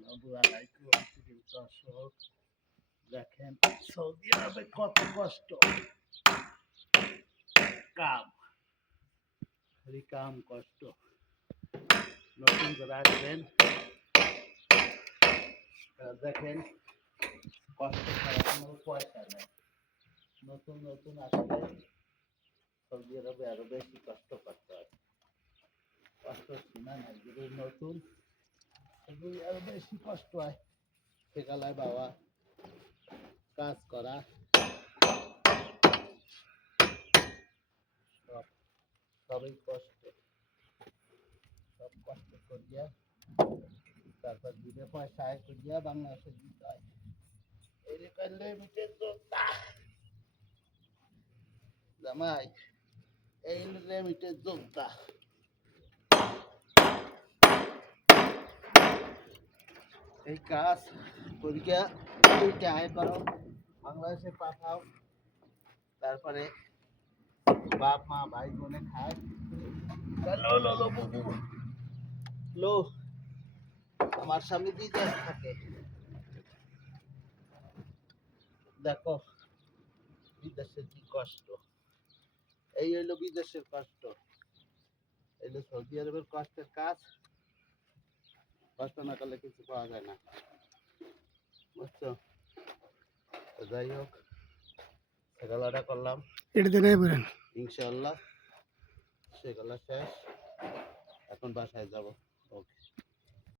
আসসালামু আলাইকুম প্রিয় দর্শক। দেখেন সৌদি আরবে কত কষ্ট, কাম খালি কাম কষ্ট। নতুন করে আসবেন, দেখেন কষ্ট ছাড়া কোনো পয়সা নেই। নতুন নতুন আসলে সৌদি আরবে আরো বেশি কষ্ট করতে হয়। কষ্ট সীমা নাই, যদি নতুন সেগুলি আরো বেশি কষ্ট হয়। সেকালায় বাবা কাজ করা সব সবই কষ্ট, সব কষ্ট করিয়া তারপর দিনে পয়সা আয় করিয়া বাংলাদেশে দিতে হয়। এরকম লিমিটেড যোদ্ধা জামাই, এই লিমিটেড যোদ্ধা। এই কাজ করিয়া দুইটা আয় করো, বাংলাদেশে পাঠাও, তারপরে বাপ মা ভাই বোনে খায়। লো লো লো বুবু লো, আমার স্বামী বিদেশ থাকে। দেখো বিদেশের কি কষ্ট, এই হইলো বিদেশের কষ্ট, এলো সৌদি আরবের কষ্টের কাজ। কষ্ট না করলে কিছু পাওয়া যায় না, বুঝছো? তো যাই হোক, সেগুলোটা করলাম, ইনশাল্লাহ সেগুলো শেষ, এখন বাসায় যাব।